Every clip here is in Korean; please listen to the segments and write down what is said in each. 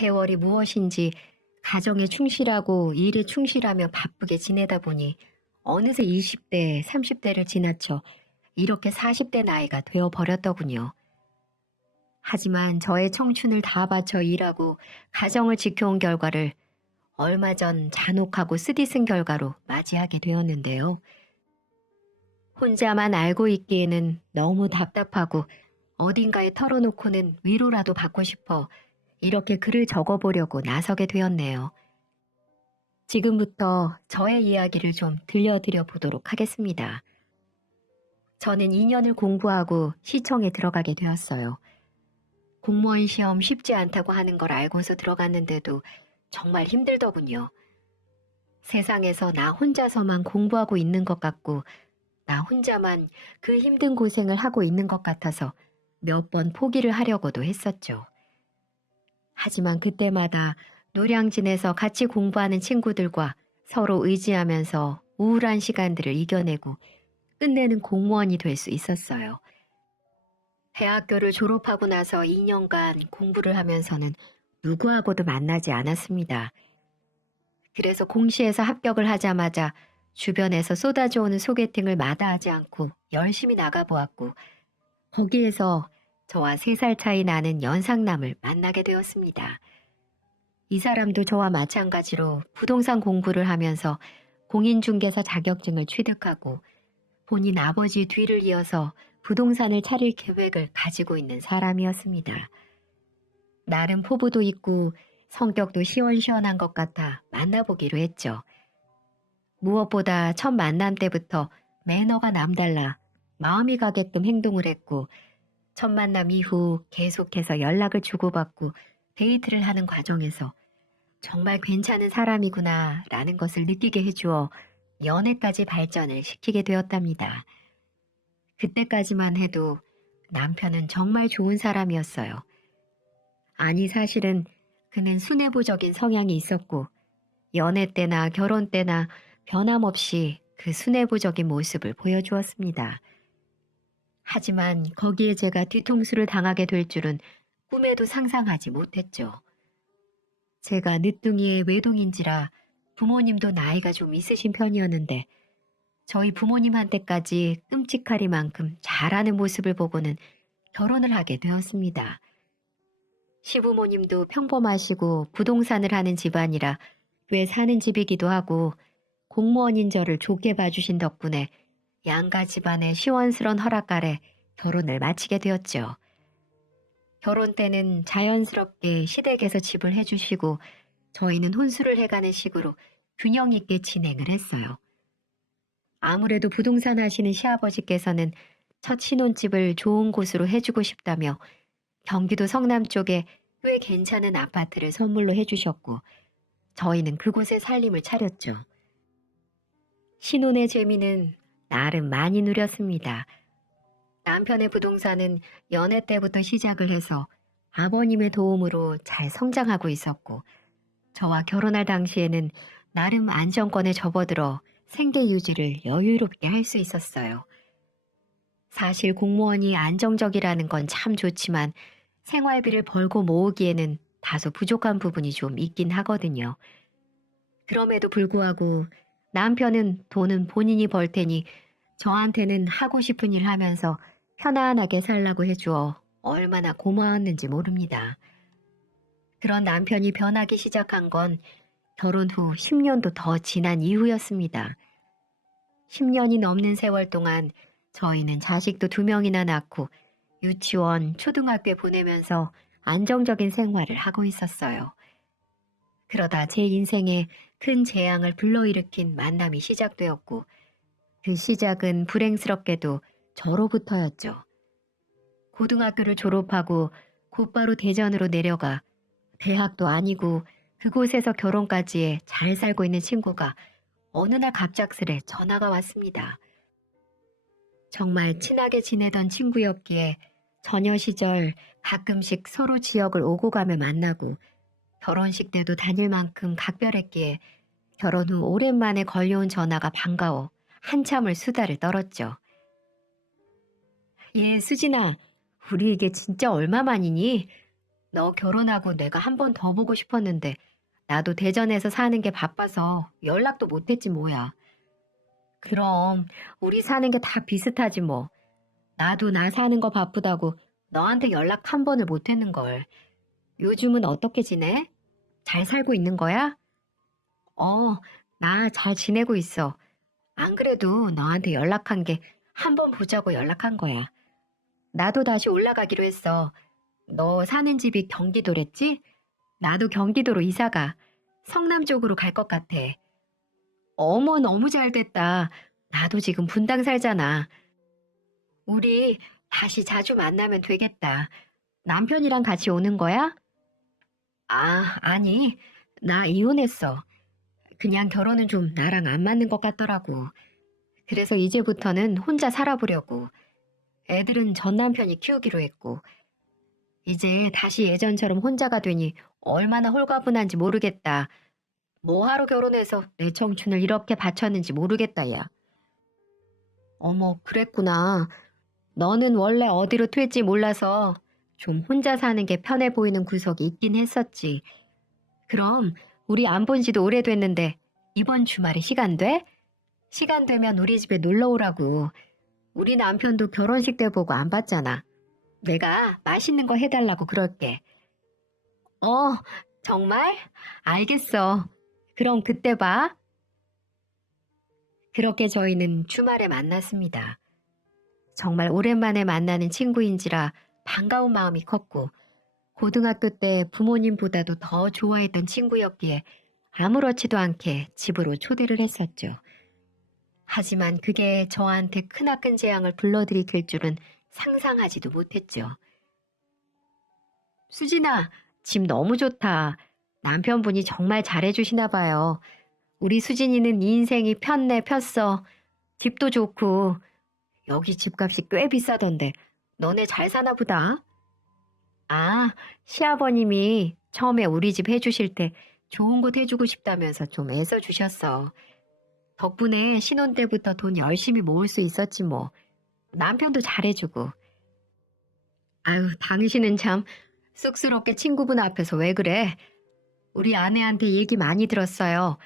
세월이 무엇인지 가정에 충실하고 일에 충실하며 바쁘게 지내다 보니 어느새 20대, 30대를 지나쳐 이렇게 40대 나이가 되어 버렸더군요. 하지만 저의 청춘을 다 바쳐 일하고 가정을 지켜온 결과를 얼마 전 잔혹하고 쓰디쓴 결과로 맞이하게 되었는데요. 혼자만 알고 있기에는 너무 답답하고 어딘가에 털어놓고는 위로라도 받고 싶어 이렇게 글을 적어보려고 나서게 되었네요. 지금부터 저의 이야기를 좀 들려드려 보도록 하겠습니다. 저는 2년을 공부하고 시청에 들어가게 되었어요. 공무원 시험 쉽지 않다고 하는 걸 알고서 들어갔는데도 정말 힘들더군요. 세상에서 나 혼자서만 공부하고 있는 것 같고 나 혼자만 그 힘든 고생을 하고 있는 것 같아서 몇 번 포기를 하려고도 했었죠. 하지만 그때마다 노량진에서 같이 공부하는 친구들과 서로 의지하면서 우울한 시간들을 이겨내고 끝내는 공무원이 될 수 있었어요. 대학교를 졸업하고 나서 2년간 공부를 하면서는 누구하고도 만나지 않았습니다. 그래서 공시에서 합격을 하자마자 주변에서 쏟아져 오는 소개팅을 마다하지 않고 열심히 나가보았고 거기에서 저와 3살 차이 나는 연상남을 만나게 되었습니다. 이 사람도 저와 마찬가지로 부동산 공부를 하면서 공인중개사 자격증을 취득하고 본인 아버지 뒤를 이어서 부동산을 차릴 계획을 가지고 있는 사람이었습니다. 나름 포부도 있고 성격도 시원시원한 것 같아 만나보기로 했죠. 무엇보다 첫 만남 때부터 매너가 남달라 마음이 가게끔 행동을 했고 첫 만남 이후 계속해서 연락을 주고받고 데이트를 하는 과정에서 정말 괜찮은 사람이구나 라는 것을 느끼게 해주어 연애까지 발전을 시키게 되었답니다. 그때까지만 해도 남편은 정말 좋은 사람이었어요. 아니 사실은 그는 순애보적인 성향이 있었고 연애 때나 결혼 때나 변함없이 그 순애보적인 모습을 보여주었습니다. 하지만 거기에 제가 뒤통수를 당하게 될 줄은 꿈에도 상상하지 못했죠. 제가 늦둥이의 외동인지라 부모님도 나이가 좀 있으신 편이었는데 저희 부모님한테까지 끔찍하리만큼 잘하는 모습을 보고는 결혼을 하게 되었습니다. 시부모님도 평범하시고 부동산을 하는 집안이라 꽤 사는 집이기도 하고 공무원인 저를 좋게 봐주신 덕분에 양가 집안의 시원스런 허락 아래 결혼을 마치게 되었죠. 결혼 때는 자연스럽게 시댁에서 집을 해주시고 저희는 혼수를 해가는 식으로 균형 있게 진행을 했어요. 아무래도 부동산 하시는 시아버지께서는 첫 신혼집을 좋은 곳으로 해주고 싶다며 경기도 성남 쪽에 꽤 괜찮은 아파트를 선물로 해주셨고 저희는 그곳에 살림을 차렸죠. 신혼의 재미는 나름 많이 누렸습니다. 남편의 부동산은 연애 때부터 시작을 해서 아버님의 도움으로 잘 성장하고 있었고 저와 결혼할 당시에는 나름 안정권에 접어들어 생계 유지를 여유롭게 할 수 있었어요. 사실 공무원이 안정적이라는 건 참 좋지만 생활비를 벌고 모으기에는 다소 부족한 부분이 좀 있긴 하거든요. 그럼에도 불구하고 남편은 돈은 본인이 벌 테니 저한테는 하고 싶은 일 하면서 편안하게 살라고 해주어 얼마나 고마웠는지 모릅니다. 그런 남편이 변하기 시작한 건 결혼 후 10년도 더 지난 이후였습니다. 10년이 넘는 세월 동안 저희는 자식도 2명이나 낳고 유치원, 초등학교에 보내면서 안정적인 생활을 하고 있었어요. 그러다 제 인생에 큰 재앙을 불러일으킨 만남이 시작되었고 그 시작은 불행스럽게도 저로부터였죠. 고등학교를 졸업하고 곧바로 대전으로 내려가 대학도 아니고 그곳에서 결혼까지 해 잘 살고 있는 친구가 어느 날 갑작스레 전화가 왔습니다. 정말 친하게 지내던 친구였기에 처녀 시절 가끔씩 서로 지역을 오고 가며 만나고 결혼식 때도 다닐 만큼 각별했기에 결혼 후 오랜만에 걸려온 전화가 반가워 한참을 수다를 떨었죠. 수진아, 우리 이게 진짜 얼마만이니? 너 결혼하고 내가 한 번 더 보고 싶었는데 나도 대전에서 사는 게 바빠서 연락도 못했지 뭐야. 그럼 우리 사는 게 다 비슷하지 뭐. 나도 나 사는 거 바쁘다고 너한테 연락 한 번을 못했는걸. 요즘은 어떻게 지내? 잘 살고 있는 거야? 어, 나 잘 지내고 있어. 안 그래도 너한테 연락한 게 한 번 보자고 연락한 거야. 나도 다시 올라가기로 했어. 너 사는 집이 경기도랬지? 나도 경기도로 이사가. 성남 쪽으로 갈 것 같아. 어머, 너무 잘 됐다. 나도 지금 분당 살잖아. 우리 다시 자주 만나면 되겠다. 남편이랑 같이 오는 거야? 아, 아니. 나 이혼했어. 그냥 결혼은 좀 나랑 안 맞는 것 같더라고. 그래서 이제부터는 혼자 살아보려고. 애들은 전 남편이 키우기로 했고. 이제 다시 예전처럼 혼자가 되니 얼마나 홀가분한지 모르겠다. 뭐하러 결혼해서 내 청춘을 이렇게 바쳤는지 모르겠다, 야. 어머, 그랬구나. 너는 원래 어디로 튈지 몰라서 좀 혼자 사는 게 편해 보이는 구석이 있긴 했었지. 그럼 우리 안 본 지도 오래됐는데 이번 주말에 시간 돼? 시간 되면 우리 집에 놀러 오라고. 우리 남편도 결혼식 때 보고 안 봤잖아. 내가 맛있는 거 해달라고 그럴게. 어, 정말? 알겠어. 그럼 그때 봐. 그렇게 저희는 주말에 만났습니다. 정말 오랜만에 만나는 친구인지라 반가운 마음이 컸고, 고등학교 때 부모님보다도 더 좋아했던 친구였기에 아무렇지도 않게 집으로 초대를 했었죠. 하지만 그게 저한테 크나큰 재앙을 불러들이킬 줄은 상상하지도 못했죠. 수진아, 집 너무 좋다. 남편분이 정말 잘해주시나 봐요. 우리 수진이는 인생이 폈네 폈어. 집도 좋고 여기 집값이 꽤 비싸던데 너네 잘 사나 보다. 아, 시아버님이 처음에 우리 집 해주실 때 좋은 곳 해주고 싶다면서 좀 애써 주셨어. 덕분에 신혼 때부터 돈 열심히 모을 수 있었지 뭐. 남편도 잘해주고. 아유, 당신은 참 쑥스럽게 친구분 앞에서 왜 그래? 우리 아내한테 얘기 많이 들었어요.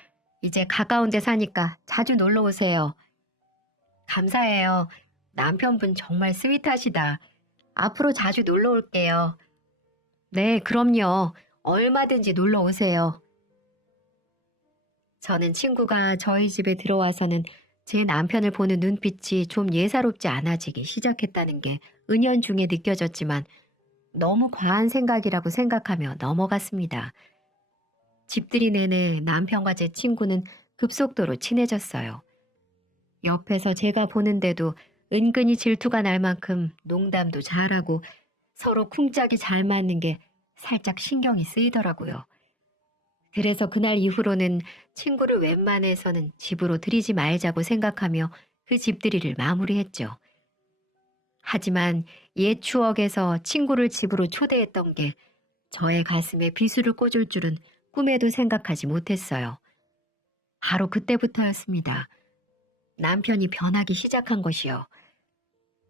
이제 가까운 데 사니까 자주 놀러 오세요. 감사해요. 남편분 정말 스윗하시다. 앞으로 자주 놀러 올게요. 네, 그럼요. 얼마든지 놀러 오세요. 저는 친구가 저희 집에 들어와서는 제 남편을 보는 눈빛이 좀 예사롭지 않아지기 시작했다는 게 은연중에 느껴졌지만 너무 과한 생각이라고 생각하며 넘어갔습니다. 집들이 내내 남편과 제 친구는 급속도로 친해졌어요. 옆에서 제가 보는데도 은근히 질투가 날 만큼 농담도 잘하고 서로 쿵짝이 잘 맞는 게 살짝 신경이 쓰이더라고요. 그래서 그날 이후로는 친구를 웬만해서는 집으로 들이지 말자고 생각하며 그 집들이를 마무리했죠. 하지만 옛 추억에서 친구를 집으로 초대했던 게 저의 가슴에 비수를 꽂을 줄은 꿈에도 생각하지 못했어요. 바로 그때부터였습니다. 남편이 변하기 시작한 것이요.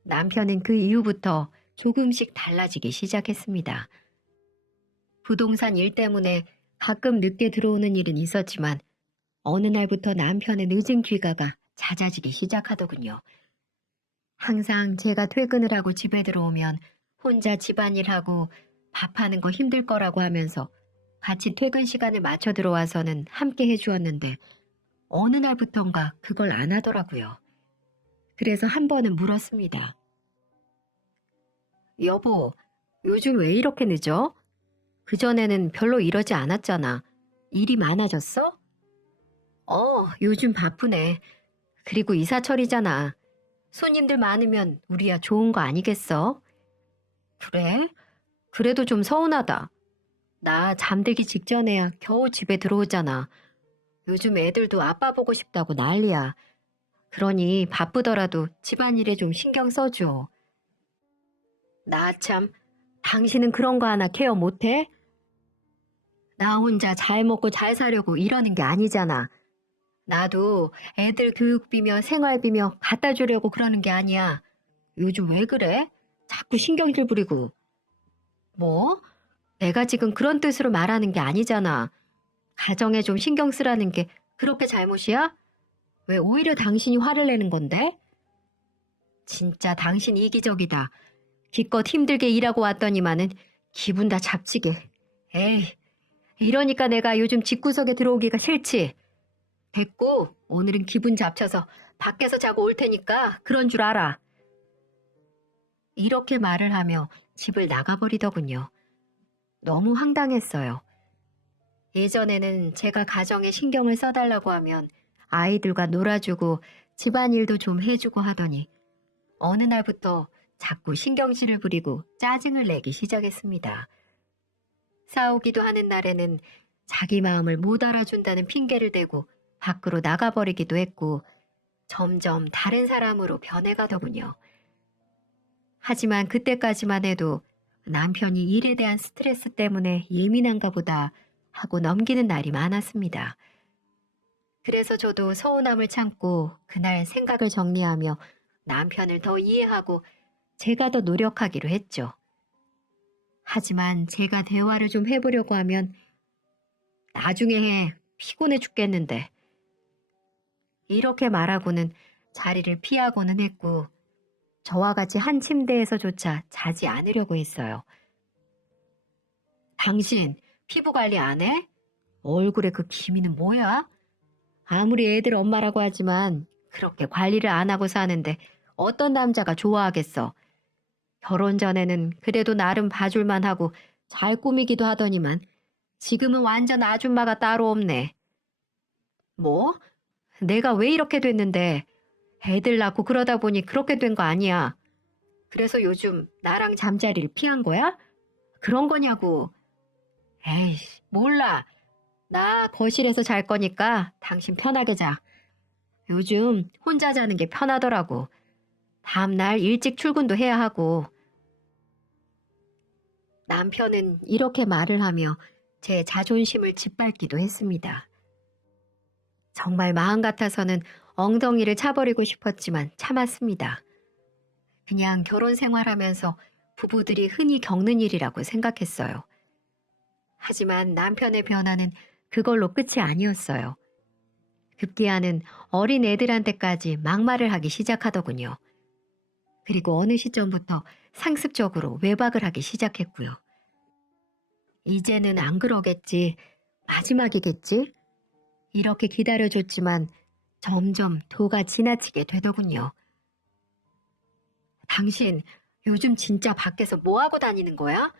남편은 그 이후부터 조금씩 달라지기 시작했습니다. 부동산 일 때문에 가끔 늦게 들어오는 일은 있었지만 어느 날부터 남편의 늦은 귀가가 잦아지기 시작하더군요. 항상 제가 퇴근을 하고 집에 들어오면 혼자 집안일하고 밥하는 거 힘들 거라고 하면서 같이 퇴근 시간을 맞춰 들어와서는 함께 해주었는데 어느 날부턴가 그걸 안 하더라고요. 그래서 한 번은 물었습니다. 여보, 요즘 왜 이렇게 늦어? 그전에는 별로 이러지 않았잖아. 일이 많아졌어? 요즘 바쁘네. 그리고 이사철이잖아. 손님들 많으면 우리야 좋은 거 아니겠어? 그래? 그래도 좀 서운하다. 나 잠들기 직전에야 겨우 집에 들어오잖아. 요즘 애들도 아빠 보고 싶다고 난리야. 그러니 바쁘더라도 집안일에 좀 신경 써줘. 나 참, 당신은 그런 거 하나 케어 못해? 나 혼자 잘 먹고 잘 사려고 이러는 게 아니잖아. 나도 애들 교육비며 생활비며 갖다 주려고 그러는 게 아니야. 요즘 왜 그래? 자꾸 신경질 부리고. 뭐? 내가 지금 그런 뜻으로 말하는 게 아니잖아. 가정에 좀 신경 쓰라는 게 그렇게 잘못이야? 왜 오히려 당신이 화를 내는 건데? 진짜 당신 이기적이다. 기껏 힘들게 일하고 왔더니만은 기분 다 잡치게. 에이, 이러니까 내가 요즘 집구석에 들어오기가 싫지. 됐고, 오늘은 기분 잡쳐서 밖에서 자고 올 테니까 그런 줄 알아. 이렇게 말을 하며 집을 나가버리더군요. 너무 황당했어요. 예전에는 제가 가정에 신경을 써달라고 하면 아이들과 놀아주고 집안일도 좀 해주고 하더니 어느 날부터 자꾸 신경질을 부리고 짜증을 내기 시작했습니다. 싸우기도 하는 날에는 자기 마음을 못 알아준다는 핑계를 대고 밖으로 나가버리기도 했고 점점 다른 사람으로 변해가더군요. 하지만 그때까지만 해도 남편이 일에 대한 스트레스 때문에 예민한가 보다 하고 넘기는 날이 많았습니다. 그래서 저도 서운함을 참고 그날 생각을 정리하며 남편을 더 이해하고 제가 더 노력하기로 했죠. 하지만 제가 대화를 좀 해보려고 하면 나중에 해. 피곤해 죽겠는데. 이렇게 말하고는 자리를 피하고는 했고 저와 같이 한 침대에서조차 자지 않으려고 했어요. 당신 피부 관리 안 해? 얼굴에 그 기미는 뭐야? 아무리 애들 엄마라고 하지만 그렇게 관리를 안 하고 사는데 어떤 남자가 좋아하겠어. 결혼 전에는 그래도 나름 봐줄만 하고 잘 꾸미기도 하더니만 지금은 완전 아줌마가 따로 없네. 뭐? 내가 왜 이렇게 됐는데 애들 낳고 그러다 보니 그렇게 된 거 아니야. 그래서 요즘 나랑 잠자리를 피한 거야? 그런 거냐고. 에이씨, 몰라. 나 거실에서 잘 거니까 당신 편하게 자. 요즘 혼자 자는 게 편하더라고. 다음날 일찍 출근도 해야 하고. 남편은 이렇게 말을 하며 제 자존심을 짓밟기도 했습니다. 정말 마음 같아서는 엉덩이를 차버리고 싶었지만 참았습니다. 그냥 결혼 생활하면서 부부들이 흔히 겪는 일이라고 생각했어요. 하지만 남편의 변화는 그걸로 끝이 아니었어요. 급기야는 어린 애들한테까지 막말을 하기 시작하더군요. 그리고 어느 시점부터 상습적으로 외박을 하기 시작했고요. 이제는 안 그러겠지. 마지막이겠지? 이렇게 기다려줬지만 점점 도가 지나치게 되더군요. 당신 요즘 진짜 밖에서 뭐하고 다니는 거야?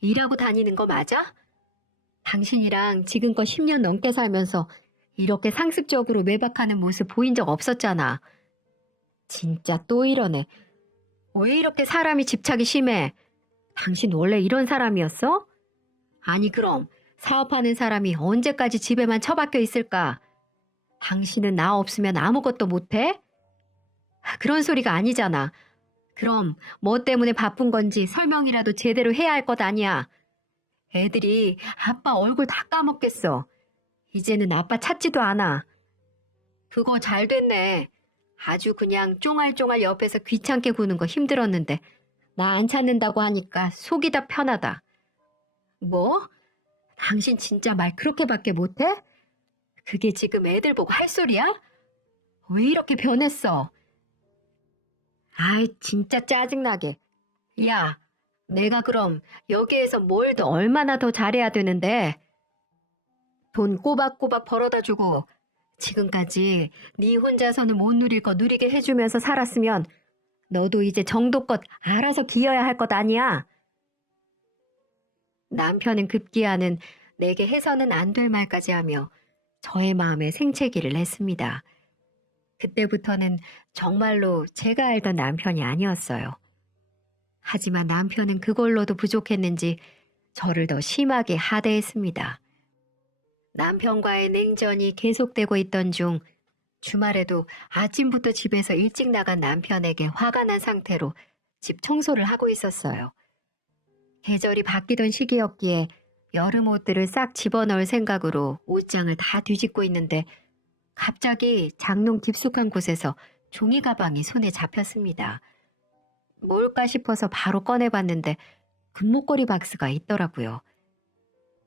일하고 다니는 거 맞아? 당신이랑 지금껏 10년 넘게 살면서 이렇게 상습적으로 외박하는 모습 보인 적 없었잖아. 진짜 또 이러네. 왜 이렇게 사람이 집착이 심해? 당신 원래 이런 사람이었어? 아니 그럼 사업하는 사람이 언제까지 집에만 처박혀 있을까? 당신은 나 없으면 아무것도 못해? 그런 소리가 아니잖아. 그럼 뭐 때문에 바쁜 건지 설명이라도 제대로 해야 할 것 아니야. 애들이 아빠 얼굴 다 까먹겠어. 이제는 아빠 찾지도 않아. 그거 잘 됐네. 아주 그냥 쫑알쫑알 옆에서 귀찮게 구는 거 힘들었는데 나 안 찾는다고 하니까 속이 다 편하다. 뭐? 당신 진짜 말 그렇게밖에 못해? 그게 지금 애들 보고 할 소리야? 왜 이렇게 변했어? 아이 진짜 짜증나게. 야, 내가 그럼 여기에서 뭘 더 얼마나 더 잘해야 되는데 돈 꼬박꼬박 벌어다 주고 지금까지 네 혼자서는 못 누릴 거 누리게 해주면서 살았으면 너도 이제 정도껏 알아서 기어야 할 것 아니야. 남편은 급기야는 내게 해서는 안 될 말까지 하며 저의 마음에 생채기를 냈습니다. 그때부터는 정말로 제가 알던 남편이 아니었어요. 하지만 남편은 그걸로도 부족했는지 저를 더 심하게 하대했습니다. 남편과의 냉전이 계속되고 있던 중 주말에도 아침부터 집에서 일찍 나간 남편에게 화가 난 상태로 집 청소를 하고 있었어요. 계절이 바뀌던 시기였기에 여름 옷들을 싹 집어넣을 생각으로 옷장을 다 뒤집고 있는데 갑자기 장롱 깊숙한 곳에서 종이 가방이 손에 잡혔습니다. 뭘까 싶어서 바로 꺼내봤는데 금목걸이 박스가 있더라고요.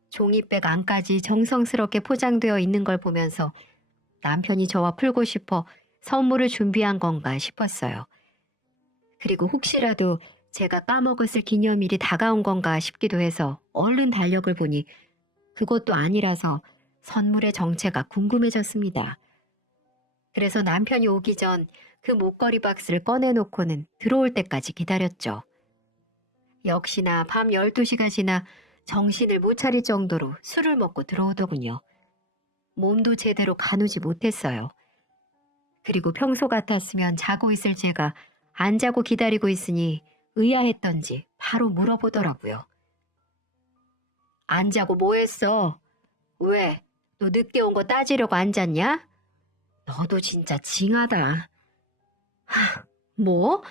종이백 안까지 정성스럽게 포장되어 있는 걸 보면서 남편이 저와 풀고 싶어 선물을 준비한 건가 싶었어요. 그리고 혹시라도 제가 까먹었을 기념일이 다가온 건가 싶기도 해서 얼른 달력을 보니 그것도 아니라서 선물의 정체가 궁금해졌습니다. 그래서 남편이 오기 전 그 목걸이 박스를 꺼내놓고는 들어올 때까지 기다렸죠. 역시나 밤 12시가 지나 정신을 못 차릴 정도로 술을 먹고 들어오더군요. 몸도 제대로 가누지 못했어요. 그리고 평소 같았으면 자고 있을 제가 안 자고 기다리고 있으니 의아했던지 바로 물어보더라고요. 안 자고 뭐 했어? 왜? 너 늦게 온 거 따지려고 안 잤냐? 너도 진짜 징하다. 뭐?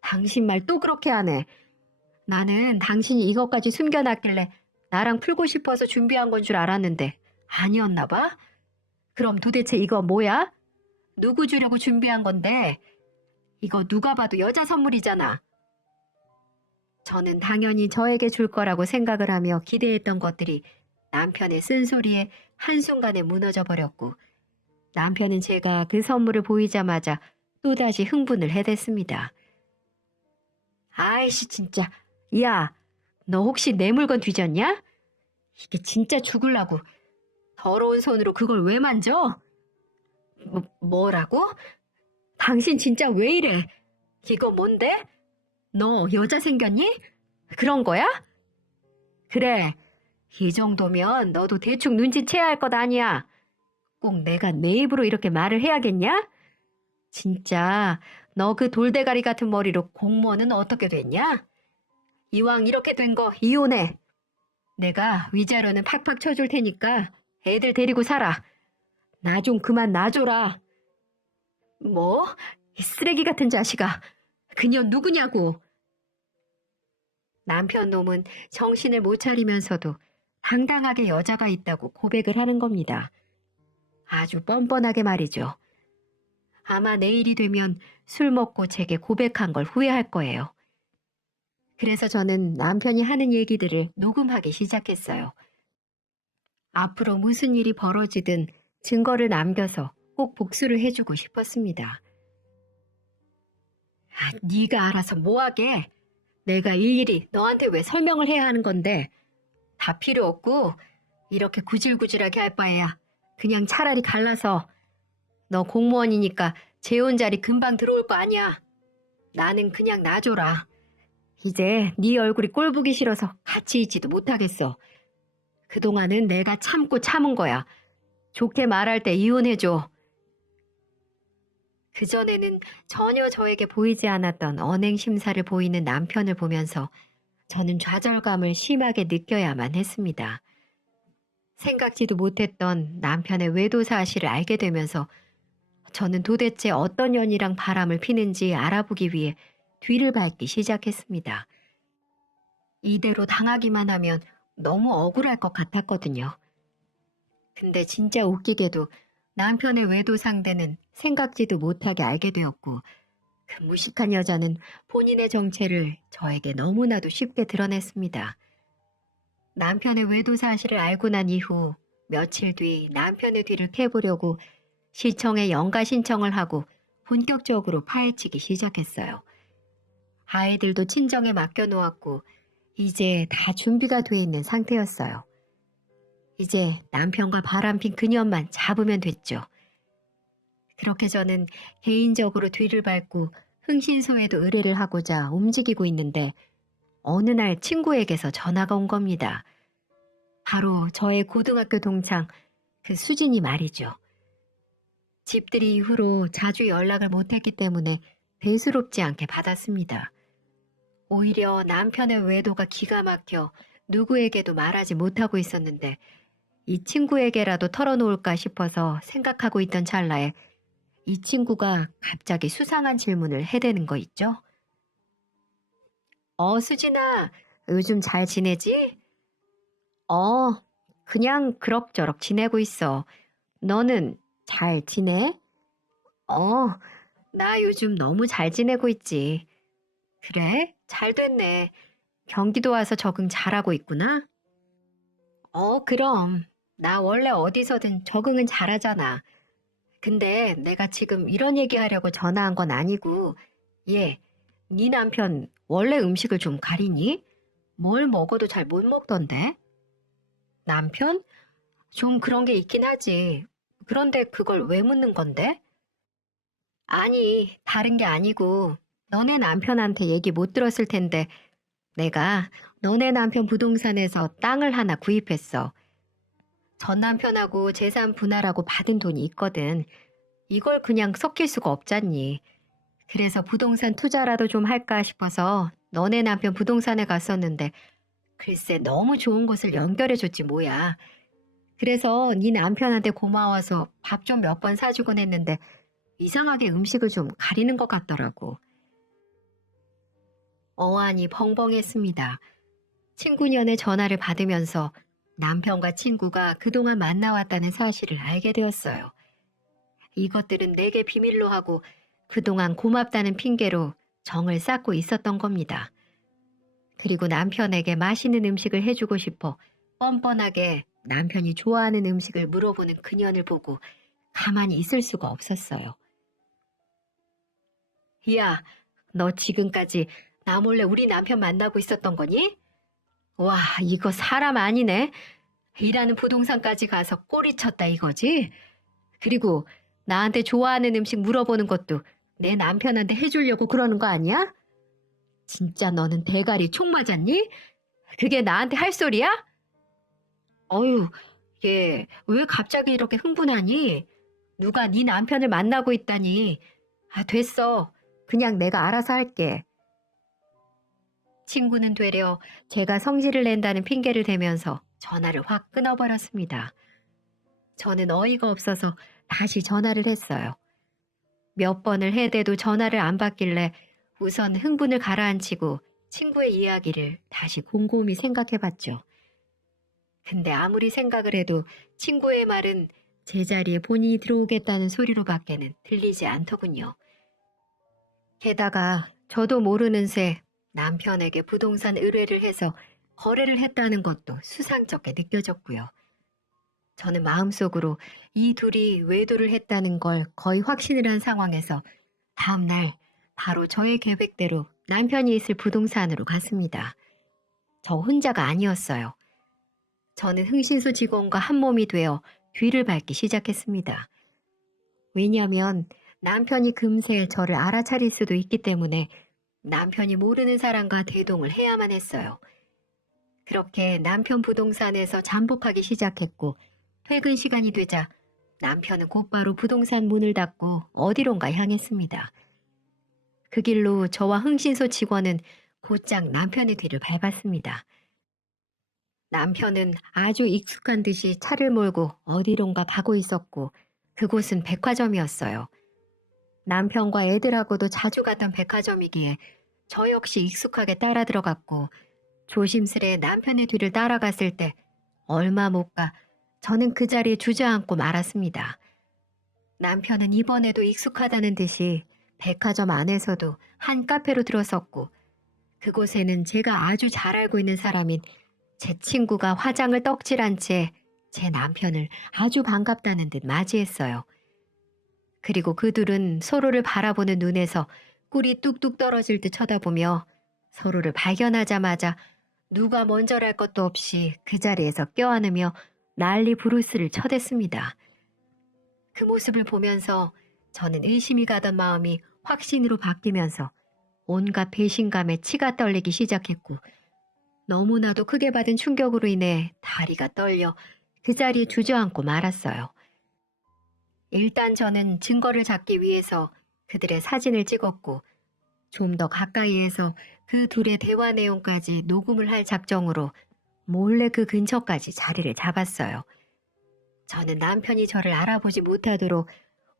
당신 말 또 그렇게 하네. 나는 당신이 이것까지 숨겨놨길래 나랑 풀고 싶어서 준비한 건 줄 알았는데 아니었나 봐? 그럼 도대체 이거 뭐야? 누구 주려고 준비한 건데? 이거 누가 봐도 여자 선물이잖아. 저는 당연히 저에게 줄 거라고 생각을 하며 기대했던 것들이 남편의 쓴소리에 한순간에 무너져 버렸고 남편은 제가 그 선물을 보이자마자 또다시 흥분을 해댔습니다. 아이씨 진짜. 야, 너 혹시 내 물건 뒤졌냐? 이게 진짜 죽을라고. 더러운 손으로 그걸 왜 만져? 뭐라고? 당신 진짜 왜 이래? 이거 뭔데? 너 여자 생겼니? 그런 거야? 그래. 이 정도면 너도 대충 눈치채야 할 것 아니야. 꼭 내가 내 입으로 이렇게 말을 해야겠냐? 진짜 너 그 돌대가리 같은 머리로 공무원은 어떻게 됐냐? 이왕 이렇게 된 거 이혼해. 내가 위자료는 팍팍 쳐줄 테니까 애들 데리고 살아. 나 좀 그만 놔줘라. 뭐? 이 쓰레기 같은 자식아. 그녀 누구냐고. 남편 놈은 정신을 못 차리면서도 당당하게 여자가 있다고 고백을 하는 겁니다. 아주 뻔뻔하게 말이죠. 아마 내일이 되면 술 먹고 제게 고백한 걸 후회할 거예요. 그래서 저는 남편이 하는 얘기들을 녹음하기 시작했어요. 앞으로 무슨 일이 벌어지든 증거를 남겨서 꼭 복수를 해주고 싶었습니다. 네가 알아서 뭐하게? 내가 일일이 너한테 왜 설명을 해야 하는 건데 다 필요 없고 이렇게 구질구질하게 할 바에야 그냥 차라리 갈라서 너 공무원이니까 재혼 자리 금방 들어올 거 아니야. 나는 그냥 놔줘라. 이제 네 얼굴이 꼴보기 싫어서 같이 있지도 못하겠어. 그동안은 내가 참고 참은 거야. 좋게 말할 때 이혼해줘. 그전에는 전혀 저에게 보이지 않았던 언행 심사를 보이는 남편을 보면서 저는 좌절감을 심하게 느껴야만 했습니다. 생각지도 못했던 남편의 외도 사실을 알게 되면서 저는 도대체 어떤 년이랑 바람을 피는지 알아보기 위해 뒤를 밟기 시작했습니다. 이대로 당하기만 하면 너무 억울할 것 같았거든요. 근데 진짜 웃기게도 남편의 외도 상대는 생각지도 못하게 알게 되었고 그 무식한 여자는 본인의 정체를 저에게 너무나도 쉽게 드러냈습니다. 남편의 외도 사실을 알고 난 이후 며칠 뒤 남편의 뒤를 캐보려고 시청에 연가 신청을 하고 본격적으로 파헤치기 시작했어요. 아이들도 친정에 맡겨놓았고 이제 다 준비가 돼 있는 상태였어요. 이제 남편과 바람핀 그녀만 잡으면 됐죠. 그렇게 저는 개인적으로 뒤를 밟고 흥신소에도 의뢰를 하고자 움직이고 있는데 어느 날 친구에게서 전화가 온 겁니다. 바로 저의 고등학교 동창 그 수진이 말이죠. 집들이 이후로 자주 연락을 못했기 때문에 대수롭지 않게 받았습니다. 오히려 남편의 외도가 기가 막혀 누구에게도 말하지 못하고 있었는데 이 친구에게라도 털어놓을까 싶어서 생각하고 있던 찰나에 이 친구가 갑자기 수상한 질문을 해대는 거 있죠? 수진아, 요즘 잘 지내지? 그냥 그럭저럭 지내고 있어. 너는 잘 지내? 어, 나 요즘 너무 잘 지내고 있지. 그래? 잘 됐네. 경기도 와서 적응 잘하고 있구나? 그럼. 나 원래 어디서든 적응은 잘하잖아. 근데 내가 지금 이런 얘기하려고 전화한 건 아니고, 얘, 네 남편 원래 음식을 좀 가리니? 뭘 먹어도 잘 못 먹던데? 남편? 좀 그런 게 있긴 하지. 그런데 그걸 왜 묻는 건데? 아니, 다른 게 아니고, 너네 남편한테 얘기 못 들었을 텐데, 내가 너네 남편 부동산에서 땅을 하나 구입했어. 전 남편하고 재산 분할하고 받은 돈이 있거든. 이걸 그냥 섞일 수가 없잖니. 그래서 부동산 투자라도 좀 할까 싶어서 너네 남편 부동산에 갔었는데 글쎄 너무 좋은 곳을 연결해줬지 뭐야. 그래서 네 남편한테 고마워서 밥 좀 몇 번 사주곤 했는데 이상하게 음식을 좀 가리는 것 같더라고. 어안이 벙벙했습니다. 친구년의 전화를 받으면서 남편과 친구가 그동안 만나왔다는 사실을 알게 되었어요. 이것들은 내게 비밀로 하고 그동안 고맙다는 핑계로 정을 쌓고 있었던 겁니다. 그리고 남편에게 맛있는 음식을 해주고 싶어 뻔뻔하게 남편이 좋아하는 음식을 물어보는 그년을 보고 가만히 있을 수가 없었어요. 야, 너 지금까지 나 몰래 우리 남편 만나고 있었던 거니? 와, 이거 사람 아니네. 일하는 부동산까지 가서 꼬리쳤다 이거지? 그리고 나한테 좋아하는 음식 물어보는 것도 내 남편한테 해주려고 그러는 거 아니야? 진짜 너는 대가리 총 맞았니? 그게 나한테 할 소리야? 어휴, 얘 왜 갑자기 이렇게 흥분하니? 누가 네 남편을 만나고 있다니. 아, 됐어. 그냥 내가 알아서 할게. 친구는 되려 제가 성질을 낸다는 핑계를 대면서 전화를 확 끊어버렸습니다. 저는 어이가 없어서 다시 전화를 했어요. 몇 번을 해대도 전화를 안 받길래 우선 흥분을 가라앉히고 친구의 이야기를 다시 곰곰이 생각해봤죠. 근데 아무리 생각을 해도 친구의 말은 제자리에 본인이 들어오겠다는 소리로밖에는 들리지 않더군요. 게다가 저도 모르는 새 남편에게 부동산 의뢰를 해서 거래를 했다는 것도 수상쩍게 느껴졌고요. 저는 마음속으로 이 둘이 외도를 했다는 걸 거의 확신을 한 상황에서 다음날 바로 저의 계획대로 남편이 있을 부동산으로 갔습니다. 저 혼자가 아니었어요. 저는 흥신소 직원과 한몸이 되어 뒤를 밟기 시작했습니다. 왜냐하면 남편이 금세 저를 알아차릴 수도 있기 때문에 남편이 모르는 사람과 대동을 해야만 했어요. 그렇게 남편 부동산에서 잠복하기 시작했고 퇴근 시간이 되자 남편은 곧바로 부동산 문을 닫고 어디론가 향했습니다. 그 길로 저와 흥신소 직원은 곧장 남편의 뒤를 밟았습니다. 남편은 아주 익숙한 듯이 차를 몰고 어디론가 가고 있었고 그곳은 백화점이었어요. 남편과 애들하고도 자주 갔던 백화점이기에 저 역시 익숙하게 따라 들어갔고 조심스레 남편의 뒤를 따라갔을 때 얼마 못 가 저는 그 자리에 주저앉고 말았습니다. 남편은 이번에도 익숙하다는 듯이 백화점 안에서도 한 카페로 들어섰고 그곳에는 제가 아주 잘 알고 있는 사람인 제 친구가 화장을 떡칠한 채 제 남편을 아주 반갑다는 듯 맞이했어요. 그리고 그 둘은 서로를 바라보는 눈에서 꿀이 뚝뚝 떨어질 듯 쳐다보며 서로를 발견하자마자 누가 먼저랄 것도 없이 그 자리에서 껴안으며 난리 부르스를 쳐댔습니다. 그 모습을 보면서 저는 의심이 가던 마음이 확신으로 바뀌면서 온갖 배신감에 치가 떨리기 시작했고 너무나도 크게 받은 충격으로 인해 다리가 떨려 그 자리에 주저앉고 말았어요. 일단 저는 증거를 잡기 위해서 그들의 사진을 찍었고 좀 더 가까이에서 그 둘의 대화 내용까지 녹음을 할 작정으로 몰래 그 근처까지 자리를 잡았어요. 저는 남편이 저를 알아보지 못하도록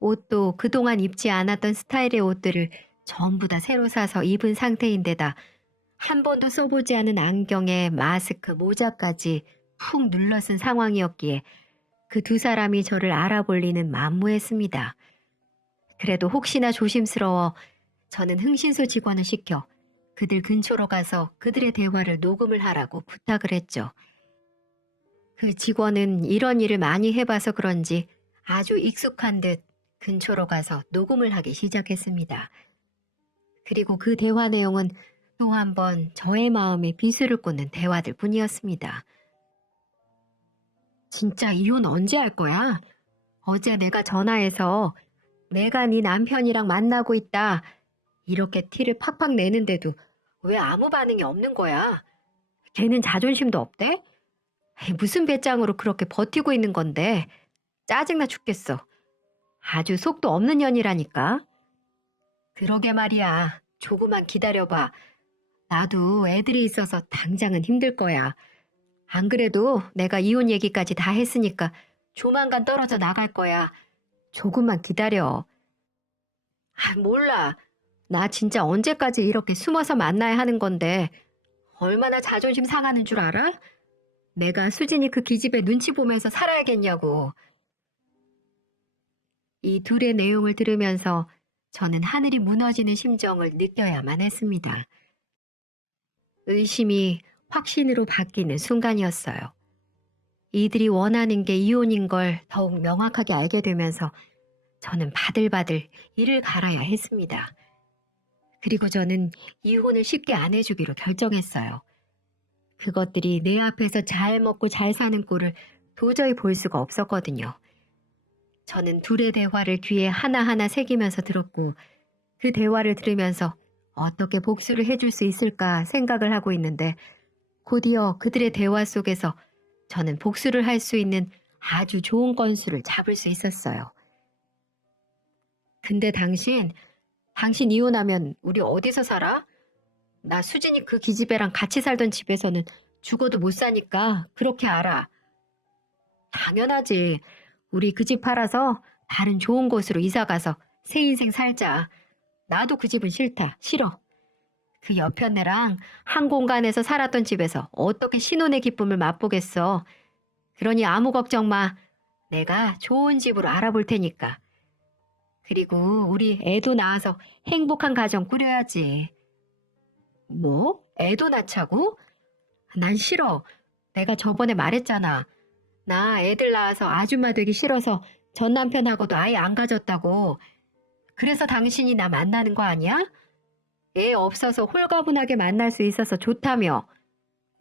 옷도 그동안 입지 않았던 스타일의 옷들을 전부 다 새로 사서 입은 상태인데다 한 번도 써보지 않은 안경에 마스크, 모자까지 푹 눌러쓴 상황이었기에 그 두 사람이 저를 알아볼 리는 만무했습니다. 그래도 혹시나 조심스러워 저는 흥신소 직원을 시켜 그들 근처로 가서 그들의 대화를 녹음을 하라고 부탁을 했죠. 그 직원은 이런 일을 많이 해봐서 그런지 아주 익숙한 듯 근처로 가서 녹음을 하기 시작했습니다. 그리고 그 대화 내용은 또 한 번 저의 마음에 비수를 꽂는 대화들 뿐이었습니다. 진짜 이혼 언제 할 거야? 어제 내가 전화해서 내가 네 남편이랑 만나고 있다. 이렇게 티를 팍팍 내는데도 왜 아무 반응이 없는 거야? 걔는 자존심도 없대? 에이, 무슨 배짱으로 그렇게 버티고 있는 건데? 짜증나 죽겠어. 아주 속도 없는 년이라니까. 그러게 말이야. 조금만 기다려봐. 나도 애들이 있어서 당장은 힘들 거야. 안 그래도 내가 이혼 얘기까지 다 했으니까 조만간 떨어져 나갈 거야. 조금만 기다려. 아, 몰라. 나 진짜 언제까지 이렇게 숨어서 만나야 하는 건데 얼마나 자존심 상하는 줄 알아? 내가 수진이 그 기집애 눈치 보면서 살아야겠냐고. 이 둘의 내용을 들으면서 저는 하늘이 무너지는 심정을 느껴야만 했습니다. 의심이 확신으로 바뀌는 순간이었어요. 이들이 원하는 게 이혼인 걸 더욱 명확하게 알게 되면서 저는 바들바들 이를 갈아야 했습니다. 그리고 저는 이혼을 쉽게 안 해주기로 결정했어요. 그것들이 내 앞에서 잘 먹고 잘 사는 꼴을 도저히 볼 수가 없었거든요. 저는 둘의 대화를 귀에 하나하나 새기면서 들었고 그 대화를 들으면서 어떻게 복수를 해줄 수 있을까 생각을 하고 있는데 곧이어 그들의 대화 속에서 저는 복수를 할 수 있는 아주 좋은 건수를 잡을 수 있었어요. 근데 당신 이혼하면 우리 어디서 살아? 나 수진이 그 기집애랑 같이 살던 집에서는 죽어도 못 사니까 그렇게 알아. 당연하지. 우리 그 집 팔아서 다른 좋은 곳으로 이사 가서 새 인생 살자. 나도 그 집은 싫다. 싫어. 그 여편네랑 한 공간에서 살았던 집에서 어떻게 신혼의 기쁨을 맛보겠어. 그러니 아무 걱정 마. 내가 좋은 집으로 알아볼 테니까. 그리고 우리 애도 낳아서 행복한 가정 꾸려야지. 뭐? 애도 낳자고? 난 싫어. 내가 저번에 말했잖아. 나 애들 낳아서 아줌마 되기 싫어서 전 남편하고도 아예 안 가졌다고. 그래서 당신이 나 만나는 거 아니야? 애 없어서 홀가분하게 만날 수 있어서 좋다며.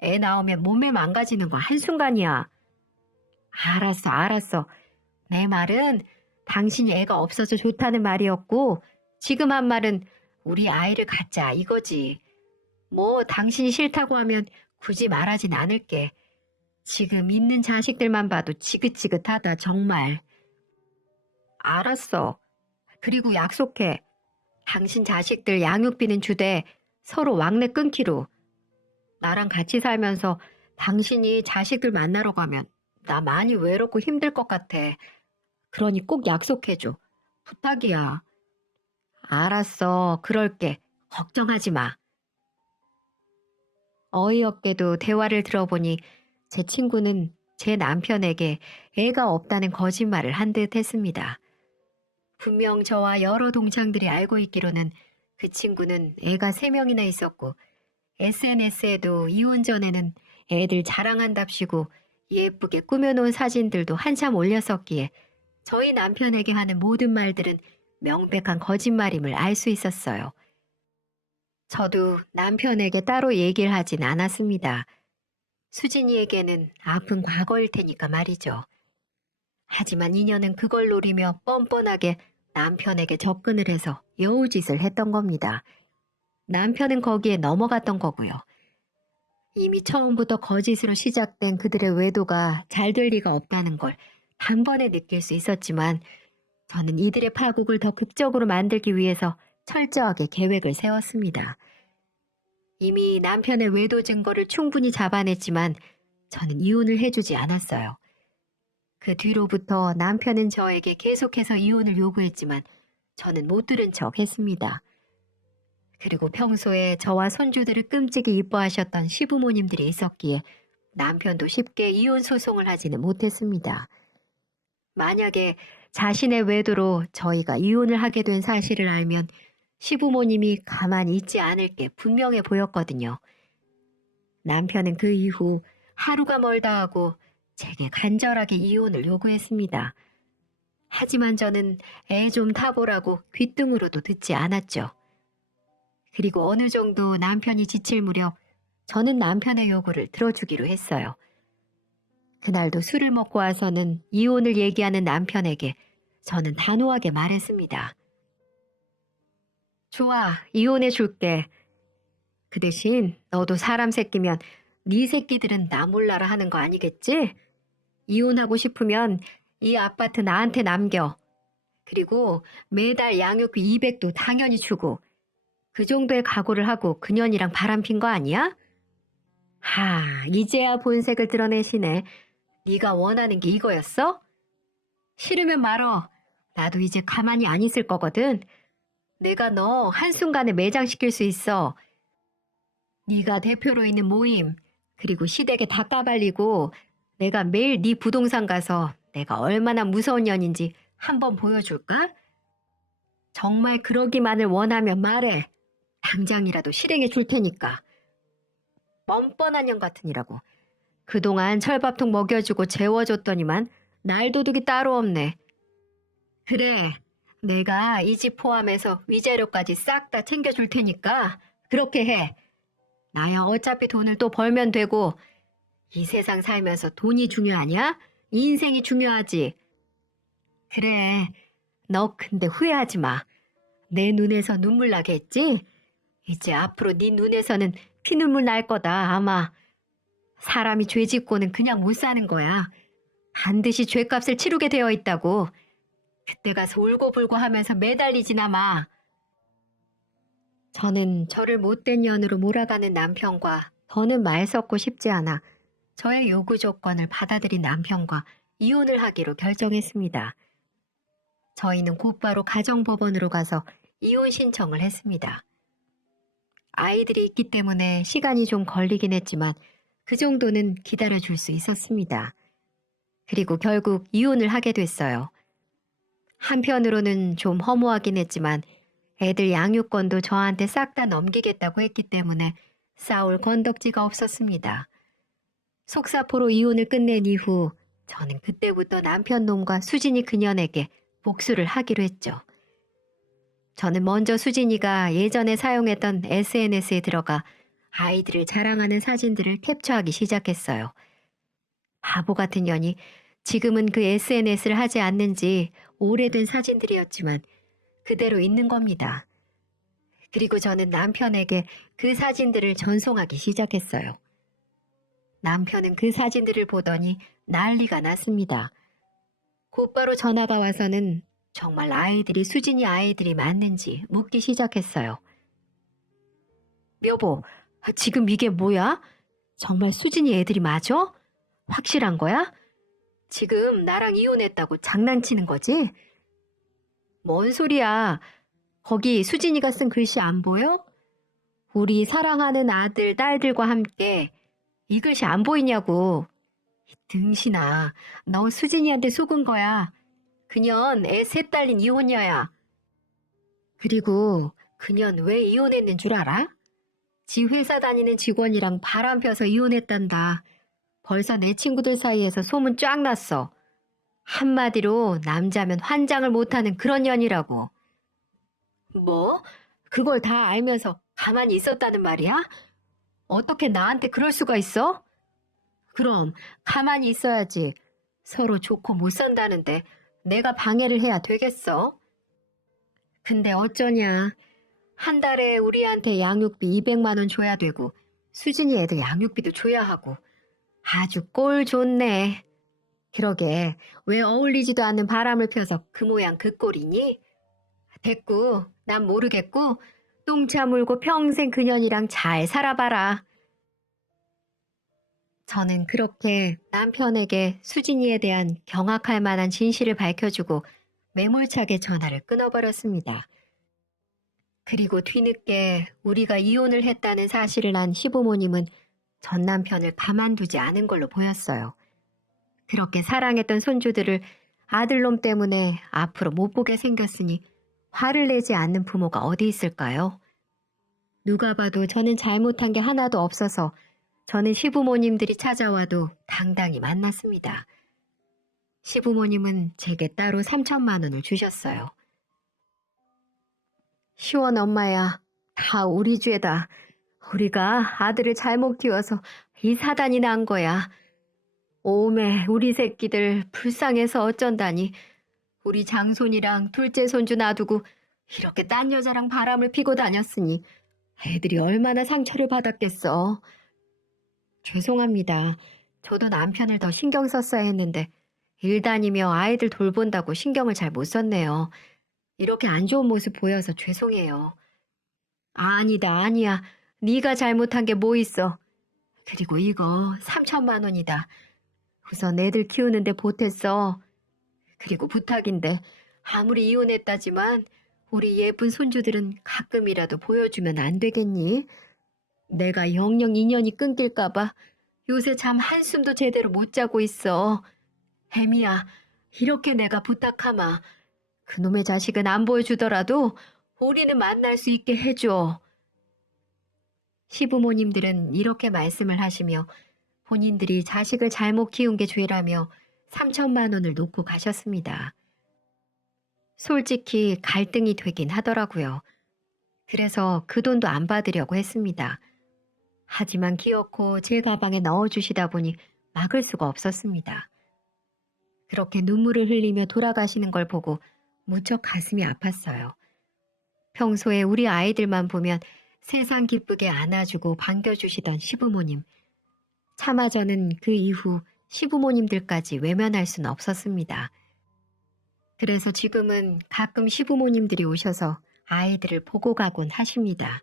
애 나오면 몸매 망가지는 거 한순간이야. 알았어. 내 말은 당신이 애가 없어서 좋다는 말이었고 지금 한 말은 우리 아이를 갖자 이거지. 뭐 당신이 싫다고 하면 굳이 말하진 않을게. 지금 있는 자식들만 봐도 지긋지긋하다 정말. 알았어. 그리고 약속해. 당신 자식들 양육비는 주되 서로 왕래 끊기로. 나랑 같이 살면서 당신이 자식들 만나러 가면 나 많이 외롭고 힘들 것 같아. 그러니 꼭 약속해줘. 부탁이야. 알았어. 그럴게. 걱정하지 마. 어이없게도 대화를 들어보니 제 친구는 제 남편에게 애가 없다는 거짓말을 한 듯 했습니다. 분명 저와 여러 동창들이 알고 있기로는 그 친구는 애가 3명이나 있었고 SNS에도 이혼 전에는 애들 자랑한답시고 예쁘게 꾸며놓은 사진들도 한참 올렸었기에 저희 남편에게 하는 모든 말들은 명백한 거짓말임을 알 수 있었어요. 저도 남편에게 따로 얘기를 하진 않았습니다. 수진이에게는 아픈 과거일 테니까 말이죠. 하지만 이녀는 그걸 노리며 뻔뻔하게 남편에게 접근을 해서 여우짓을 했던 겁니다. 남편은 거기에 넘어갔던 거고요. 이미 처음부터 거짓으로 시작된 그들의 외도가 잘 될 리가 없다는 걸 단번에 느낄 수 있었지만 저는 이들의 파국을 더 극적으로 만들기 위해서 철저하게 계획을 세웠습니다. 이미 남편의 외도 증거를 충분히 잡아냈지만 저는 이혼을 해주지 않았어요. 그 뒤로부터 남편은 저에게 계속해서 이혼을 요구했지만 저는 못 들은 척 했습니다. 그리고 평소에 저와 손주들을 끔찍이 이뻐하셨던 시부모님들이 있었기에 남편도 쉽게 이혼 소송을 하지는 못했습니다. 만약에 자신의 외도로 저희가 이혼을 하게 된 사실을 알면 시부모님이 가만히 있지 않을 게 분명해 보였거든요. 남편은 그 이후 하루가 멀다 하고 제게 간절하게 이혼을 요구했습니다. 하지만 저는 애 좀 타보라고 귓등으로도 듣지 않았죠. 그리고 어느 정도 남편이 지칠 무렵 저는 남편의 요구를 들어주기로 했어요. 그날도 술을 먹고 와서는 이혼을 얘기하는 남편에게 저는 단호하게 말했습니다. 좋아, 이혼해 줄게. 그 대신 너도 사람 새끼면 네 새끼들은 나 몰라라 하는 거 아니겠지? 이혼하고 싶으면 이 아파트 나한테 남겨. 그리고 매달 양육비 200도 당연히 주고 그 정도의 각오를 하고 그년이랑 바람핀 거 아니야? 이제야 본색을 드러내시네. 네가 원하는 게 이거였어? 싫으면 말어. 나도 이제 가만히 안 있을 거거든. 내가 너 한순간에 매장시킬 수 있어. 네가 대표로 있는 모임, 그리고 시댁에 다 까발리고 내가 매일 네 부동산 가서 내가 얼마나 무서운 년인지 한번 보여줄까? 정말 그러기만을 원하면 말해. 당장이라도 실행해 줄 테니까. 뻔뻔한 년 같으니라고. 그동안 철밥통 먹여주고 재워줬더니만 날도둑이 따로 없네. 그래, 내가 이 집 포함해서 위자료까지 싹 다 챙겨줄 테니까 그렇게 해. 나야 어차피 돈을 또 벌면 되고 이 세상 살면서 돈이 중요하냐? 인생이 중요하지. 그래, 너 근데 후회하지 마. 내 눈에서 눈물 나게 했지? 이제 앞으로 네 눈에서는 피눈물 날 거다 아마. 사람이 죄 짓고는 그냥 못 사는 거야. 반드시 죄값을 치르게 되어 있다고. 그때 가서 울고불고 하면서 매달리지나 마. 저는 저를 못된 년으로 몰아가는 남편과 더는 말 섞고 싶지 않아 저의 요구 조건을 받아들인 남편과 이혼을 하기로 결정했습니다. 저희는 곧바로 가정법원으로 가서 이혼 신청을 했습니다. 아이들이 있기 때문에 시간이 좀 걸리긴 했지만 그 정도는 기다려줄 수 있었습니다. 그리고 결국 이혼을 하게 됐어요. 한편으로는 좀 허무하긴 했지만 애들 양육권도 저한테 싹 다 넘기겠다고 했기 때문에 싸울 건덕지가 없었습니다. 속사포로 이혼을 끝낸 이후 저는 그때부터 남편 놈과 수진이 그년에게 복수를 하기로 했죠. 저는 먼저 수진이가 예전에 사용했던 SNS에 들어가 아이들을 자랑하는 사진들을 캡처하기 시작했어요. 바보 같은 년이 지금은 그 SNS를 하지 않는 지 오래된 사진들이었지만 그대로 있는 겁니다. 그리고 저는 남편에게 그 사진들을 전송하기 시작했어요. 남편은 그 사진들을 보더니 난리가 났습니다. 곧바로 전화가 와서는 정말 아이들이 수진이 아이들이 맞는지 묻기 시작했어요. 여보, 지금 이게 뭐야? 정말 수진이 애들이 맞아? 확실한 거야? 지금 나랑 이혼했다고 장난치는 거지? 뭔 소리야? 거기 수진이가 쓴 글씨 안 보여? 우리 사랑하는 아들, 딸들과 함께 이 글씨 안 보이냐고. 등신아, 너 수진이한테 속은 거야. 그년 애 셋 딸린 이혼녀야. 그리고 그년 왜 이혼했는 줄 알아? 지 회사 다니는 직원이랑 바람 펴서 이혼했단다. 벌써 내 친구들 사이에서 소문 쫙 났어. 한마디로 남자면 환장을 못하는 그런 년이라고. 뭐? 그걸 다 알면서 가만히 있었다는 말이야? 어떻게 나한테 그럴 수가 있어? 그럼 가만히 있어야지. 서로 좋고 못 산다는데 내가 방해를 해야 되겠어? 근데 어쩌냐. 한 달에 우리한테 양육비 200만 원 줘야 되고 수진이 애들 양육비도 줘야 하고 아주 꼴 좋네. 그러게 왜 어울리지도 않는 바람을 펴서 그 모양 그 꼴이니? 됐고 난 모르겠고 똥차 물고 평생 그년이랑 잘 살아봐라. 저는 그렇게 남편에게 수진이에 대한 경악할 만한 진실을 밝혀주고 매몰차게 전화를 끊어버렸습니다. 그리고 뒤늦게 우리가 이혼을 했다는 사실을 안 시부모님은 전 남편을 가만두지 않은 걸로 보였어요. 그렇게 사랑했던 손주들을 아들놈 때문에 앞으로 못 보게 생겼으니 화를 내지 않는 부모가 어디 있을까요? 누가 봐도 저는 잘못한 게 하나도 없어서 저는 시부모님들이 찾아와도 당당히 만났습니다. 시부모님은 제게 따로 3천만 원을 주셨어요. 시원 엄마야, 다 우리 죄다. 우리가 아들을 잘못 키워서 이 사단이 난 거야. 오메 우리 새끼들 불쌍해서 어쩐다니. 우리 장손이랑 둘째 손주 놔두고 이렇게 딴 여자랑 바람을 피고 다녔으니 애들이 얼마나 상처를 받았겠어. 죄송합니다. 저도 남편을 더 신경 썼어야 했는데 일 다니며 아이들 돌본다고 신경을 잘 못 썼네요. 이렇게 안 좋은 모습 보여서 죄송해요. 아니다, 아니야. 네가 잘못한 게 뭐 있어. 그리고 이거 3천만 원이다. 우선 애들 키우는데 보탰어. 그리고 부탁인데 아무리 이혼했다지만 우리 예쁜 손주들은 가끔이라도 보여주면 안 되겠니? 내가 영영 인연이 끊길까 봐 요새 잠 한숨도 제대로 못 자고 있어. 혜미야, 이렇게 내가 부탁하마. 그놈의 자식은 안 보여주더라도 우리는 만날 수 있게 해줘. 시부모님들은 이렇게 말씀을 하시며 본인들이 자식을 잘못 키운 게 죄라며 3천만 원을 놓고 가셨습니다. 솔직히 갈등이 되긴 하더라고요. 그래서 그 돈도 안 받으려고 했습니다. 하지만 기어코 제 가방에 넣어주시다 보니 막을 수가 없었습니다. 그렇게 눈물을 흘리며 돌아가시는 걸 보고 무척 가슴이 아팠어요. 평소에 우리 아이들만 보면 세상 기쁘게 안아주고 반겨주시던 시부모님. 차마 저는 그 이후 시부모님들까지 외면할 수는 없었습니다. 그래서 지금은 가끔 시부모님들이 오셔서 아이들을 보고 가곤 하십니다.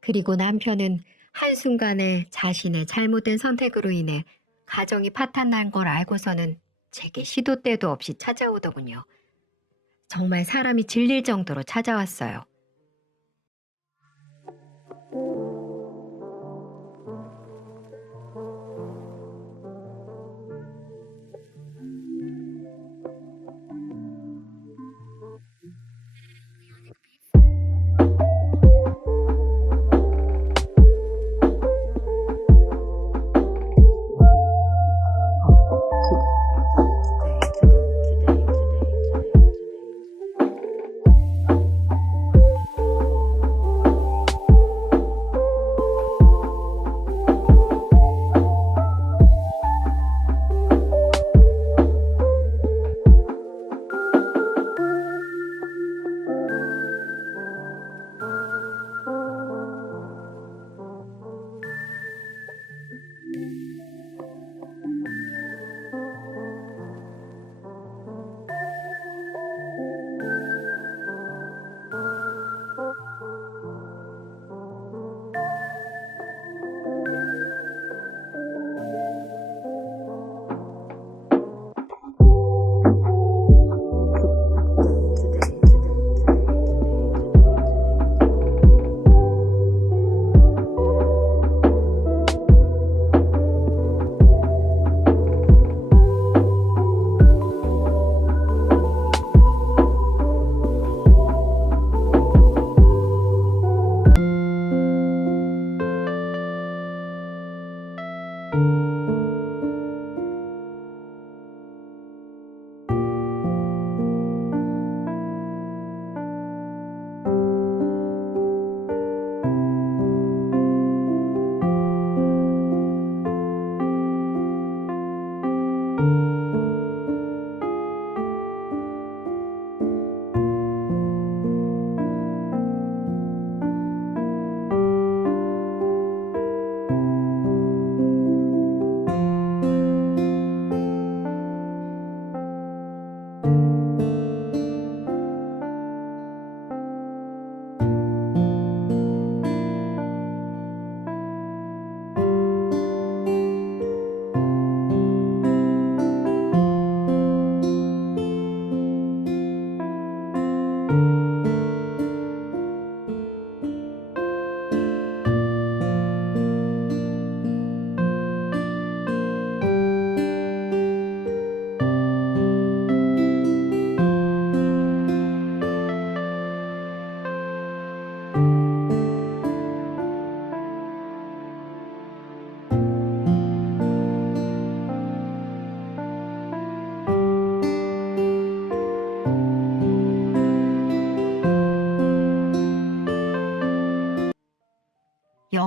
그리고 남편은 한순간에 자신의 잘못된 선택으로 인해 가정이 파탄난 걸 알고서는 제게 시도 때도 없이 찾아오더군요. 정말 사람이 질릴 정도로 찾아왔어요.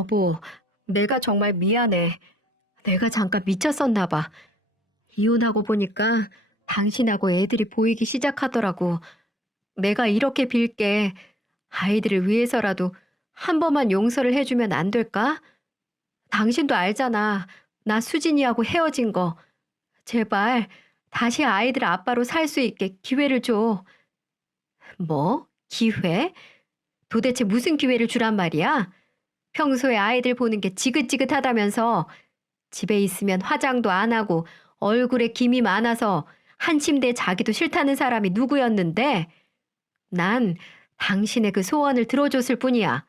여보, 내가 정말 미안해. 내가 잠깐 미쳤었나 봐. 이혼하고 보니까 당신하고 애들이 보이기 시작하더라고. 내가 이렇게 빌게. 아이들을 위해서라도 한 번만 용서를 해주면 안 될까? 당신도 알잖아. 나 수진이하고 헤어진 거. 제발 다시 아이들 아빠로 살 수 있게 기회를 줘. 뭐? 기회? 도대체 무슨 기회를 주란 말이야? 평소에 아이들 보는 게 지긋지긋하다면서 집에 있으면 화장도 안 하고 얼굴에 김이 많아서 한 침대에 자기도 싫다는 사람이 누구였는데 난 당신의 그 소원을 들어줬을 뿐이야.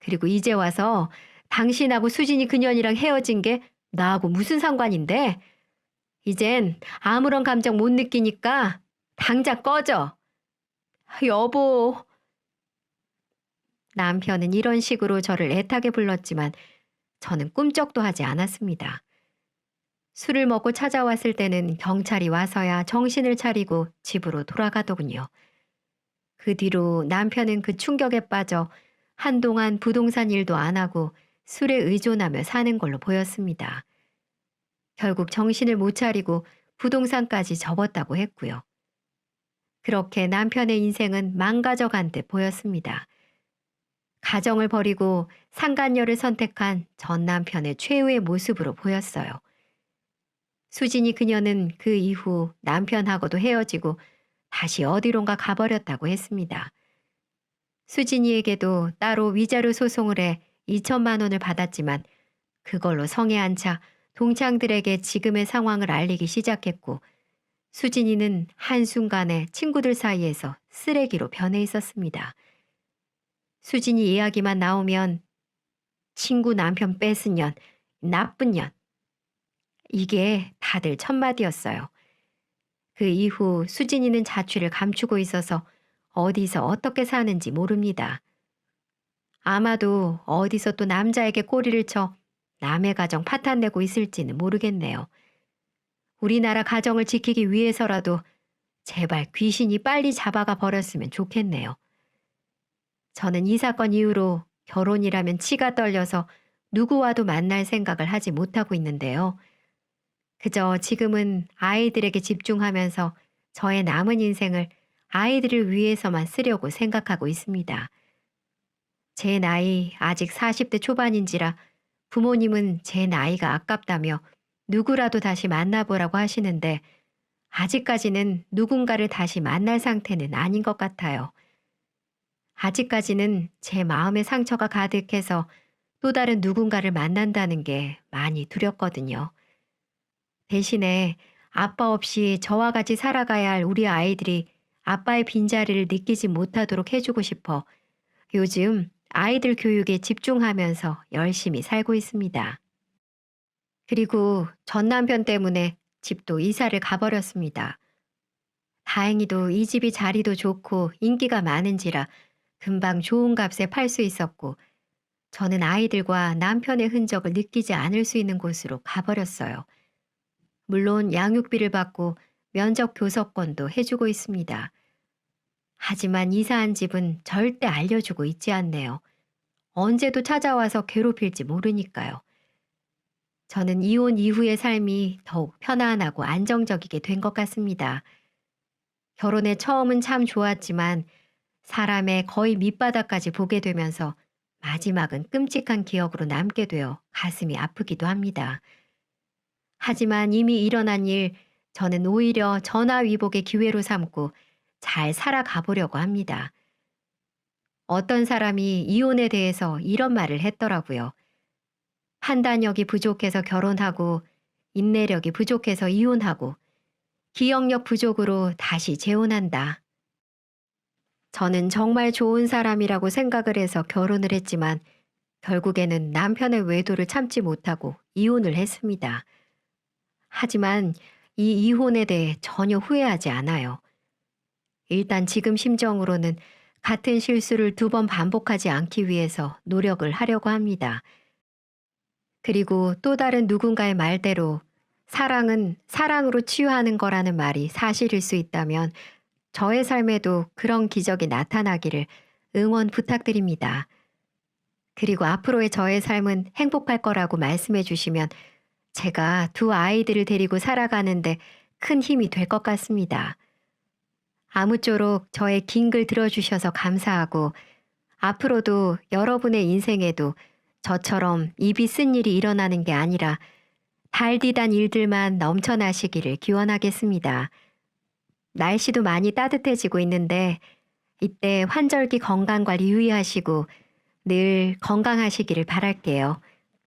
그리고 이제 와서 당신하고 수진이 그년이랑 헤어진 게 나하고 무슨 상관인데? 이젠 아무런 감정 못 느끼니까 당장 꺼져. 여보. 남편은 이런 식으로 저를 애타게 불렀지만 저는 꿈쩍도 하지 않았습니다. 술을 먹고 찾아왔을 때는 경찰이 와서야 정신을 차리고 집으로 돌아가더군요. 그 뒤로 남편은 그 충격에 빠져 한동안 부동산 일도 안 하고 술에 의존하며 사는 걸로 보였습니다. 결국 정신을 못 차리고 부동산까지 접었다고 했고요. 그렇게 남편의 인생은 망가져간 듯 보였습니다. 가정을 버리고 상간녀를 선택한 전 남편의 최후의 모습으로 보였어요. 수진이 그녀는 그 이후 남편하고도 헤어지고 다시 어디론가 가버렸다고 했습니다. 수진이에게도 따로 위자료 소송을 해 2천만 원을 받았지만 그걸로 성에 안 차 동창들에게 지금의 상황을 알리기 시작했고 수진이는 한순간에 친구들 사이에서 쓰레기로 변해 있었습니다. 수진이 이야기만 나오면 친구 남편 뺏은 년, 나쁜 년. 이게 다들 첫마디였어요. 그 이후 수진이는 자취를 감추고 있어서 어디서 어떻게 사는지 모릅니다. 아마도 어디서 또 남자에게 꼬리를 쳐 남의 가정 파탄내고 있을지는 모르겠네요. 우리나라 가정을 지키기 위해서라도 제발 귀신이 빨리 잡아가 버렸으면 좋겠네요. 저는 이 사건 이후로 결혼이라면 치가 떨려서 누구와도 만날 생각을 하지 못하고 있는데요. 그저 지금은 아이들에게 집중하면서 저의 남은 인생을 아이들을 위해서만 쓰려고 생각하고 있습니다. 제 나이 아직 40대 초반인지라 부모님은 제 나이가 아깝다며 누구라도 다시 만나보라고 하시는데 아직까지는 누군가를 다시 만날 상태는 아닌 것 같아요. 아직까지는 제 마음의 상처가 가득해서 또 다른 누군가를 만난다는 게 많이 두렵거든요. 대신에 아빠 없이 저와 같이 살아가야 할 우리 아이들이 아빠의 빈자리를 느끼지 못하도록 해주고 싶어 요즘 아이들 교육에 집중하면서 열심히 살고 있습니다. 그리고 전 남편 때문에 집도 이사를 가버렸습니다. 다행히도 이 집이 자리도 좋고 인기가 많은지라 금방 좋은 값에 팔 수 있었고 저는 아이들과 남편의 흔적을 느끼지 않을 수 있는 곳으로 가버렸어요. 물론 양육비를 받고 면접 교섭권도 해주고 있습니다. 하지만 이사한 집은 절대 알려주고 있지 않네요. 언제도 찾아와서 괴롭힐지 모르니까요. 저는 이혼 이후의 삶이 더욱 편안하고 안정적이게 된 것 같습니다. 결혼의 처음은 참 좋았지만 사람의 거의 밑바닥까지 보게 되면서 마지막은 끔찍한 기억으로 남게 되어 가슴이 아프기도 합니다. 하지만 이미 일어난 일, 저는 오히려 전화위복의 기회로 삼고 잘 살아가 보려고 합니다. 어떤 사람이 이혼에 대해서 이런 말을 했더라고요. 판단력이 부족해서 결혼하고 인내력이 부족해서 이혼하고 기억력 부족으로 다시 재혼한다. 저는 정말 좋은 사람이라고 생각을 해서 결혼을 했지만 결국에는 남편의 외도를 참지 못하고 이혼을 했습니다. 하지만 이 이혼에 대해 전혀 후회하지 않아요. 일단 지금 심정으로는 같은 실수를 2번 반복하지 않기 위해서 노력을 하려고 합니다. 그리고 또 다른 누군가의 말대로 사랑은 사랑으로 치유하는 거라는 말이 사실일 수 있다면 저의 삶에도 그런 기적이 나타나기를 응원 부탁드립니다. 그리고 앞으로의 저의 삶은 행복할 거라고 말씀해 주시면 제가 두 아이들을 데리고 살아가는데 큰 힘이 될 것 같습니다. 아무쪼록 저의 긴 글 들어주셔서 감사하고 앞으로도 여러분의 인생에도 저처럼 입이 쓴 일이 일어나는 게 아니라 달디단 일들만 넘쳐나시기를 기원하겠습니다. 날씨도 많이 따뜻해지고 있는데 이때 환절기 건강관리 유의하시고 늘 건강하시기를 바랄게요.